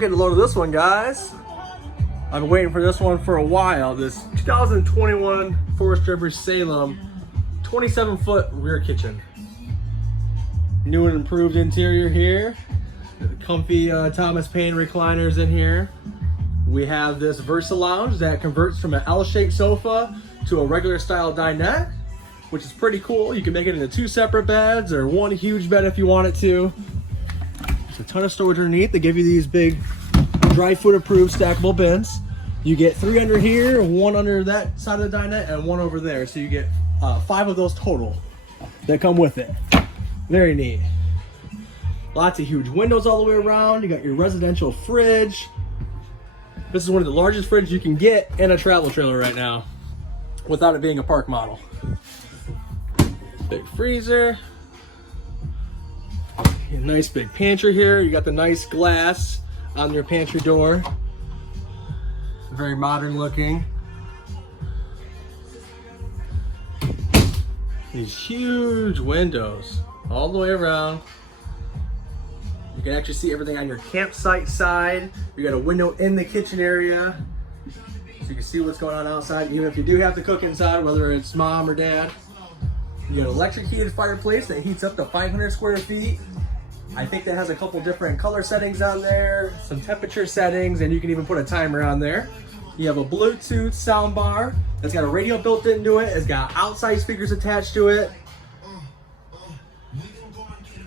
getting a load of this one, guys. I've been waiting for this one for a while. This 2021 Forest River Salem 27-foot rear kitchen. New and improved interior here. Comfy Thomas Paine recliners in here. We have this Versa Lounge that converts from an L-shaped sofa to a regular style dinette, which is pretty cool. You can make it into 2 separate beds or 1 huge bed if you want it to. There's a ton of storage underneath. They give you these big dry food approved stackable bins. You get 3 under here, 1 under that side of the dinette, and 1 over there. So you get 5 of those total that come with it. Very neat. Lots of huge windows all the way around. You got your residential fridge. This is one of the largest fridges you can get in a travel trailer right now without it being a park model. Big freezer. A nice big pantry here. You got the nice glass on your pantry door. Very modern looking. These huge windows all the way around. You can actually see everything on your campsite side. You got a window in the kitchen area, so you can see what's going on outside, even if you do have to cook inside, whether it's mom or dad. You got an electric heated fireplace that heats up to 500 square feet. I think that has a couple different color settings on there, some temperature settings, and you can even put a timer on there. You have a Bluetooth soundbar that's got a radio built into it. It's got outside speakers attached to it.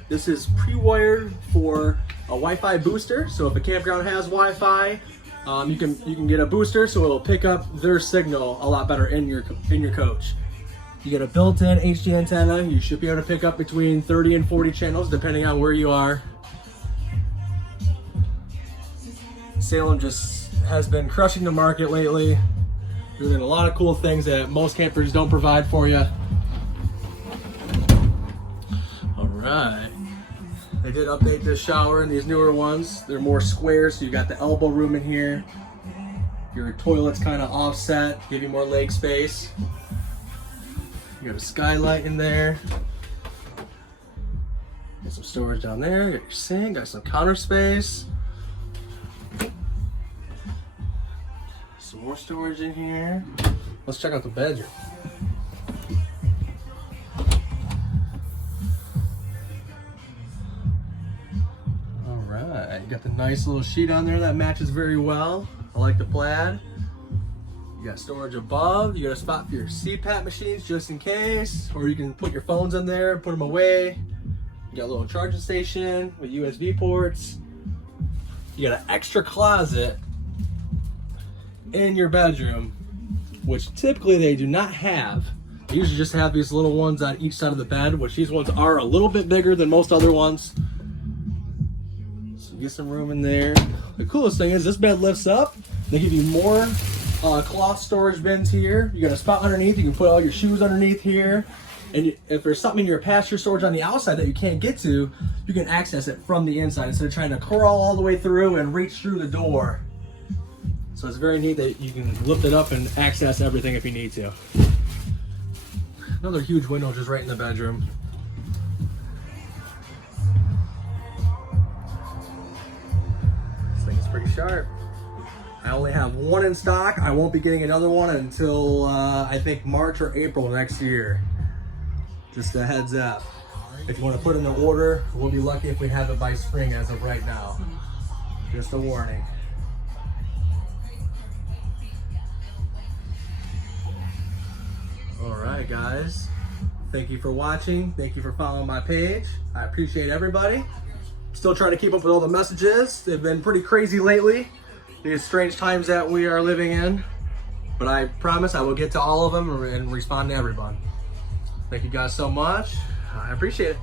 This is pre-wired for a Wi-Fi booster, so if a campground has Wi-Fi, you can get a booster, so it'll pick up their signal a lot better in your coach. You get a built-in HD antenna. You should be able to pick up between 30 and 40 channels, depending on where you are. Salem just has been crushing the market lately. They're doing a lot of cool things that most campers don't provide for you. All right. They did update this shower and these newer ones. They're more square, so you got the elbow room in here. Your toilet's kind of offset, give you more leg space. You got a skylight in there. Got some storage down there. Got your sink, got some counter space. Some more storage in here. Let's check out the bedroom. You got the nice little sheet on there that matches very well. I like the plaid. You got storage above. You got a spot for your CPAP machines just in case, or you can put your phones in there, put them away. You got a little charging station with USB ports. You got an extra closet in your bedroom, which typically they do not have. They usually just have these little ones on each side of the bed, which these ones are a little bit bigger than most other ones. Get some room in there. The coolest thing is this bed lifts up. They give you more cloth storage bins here. You got a spot underneath. You can put all your shoes underneath here. And if there's something in your pasture storage on the outside that you can't get to, you can access it from the inside instead of trying to crawl all the way through and reach through the door. So it's very neat that you can lift it up and access everything if you need to. Another huge window just right in the bedroom. Pretty sharp. I only have 1 in stock. I won't be getting another one until I think March or April next year. Just a heads up. If you want to put in the order, we'll be lucky if we have it by spring as of right now. Just a warning. All right, guys. Thank you for watching. Thank you for following my page. I appreciate everybody. Still trying to keep up with all the messages. They've been pretty crazy lately, these strange times that we are living in. But I promise I will get to all of them and respond to everyone. Thank you guys so much. I appreciate it.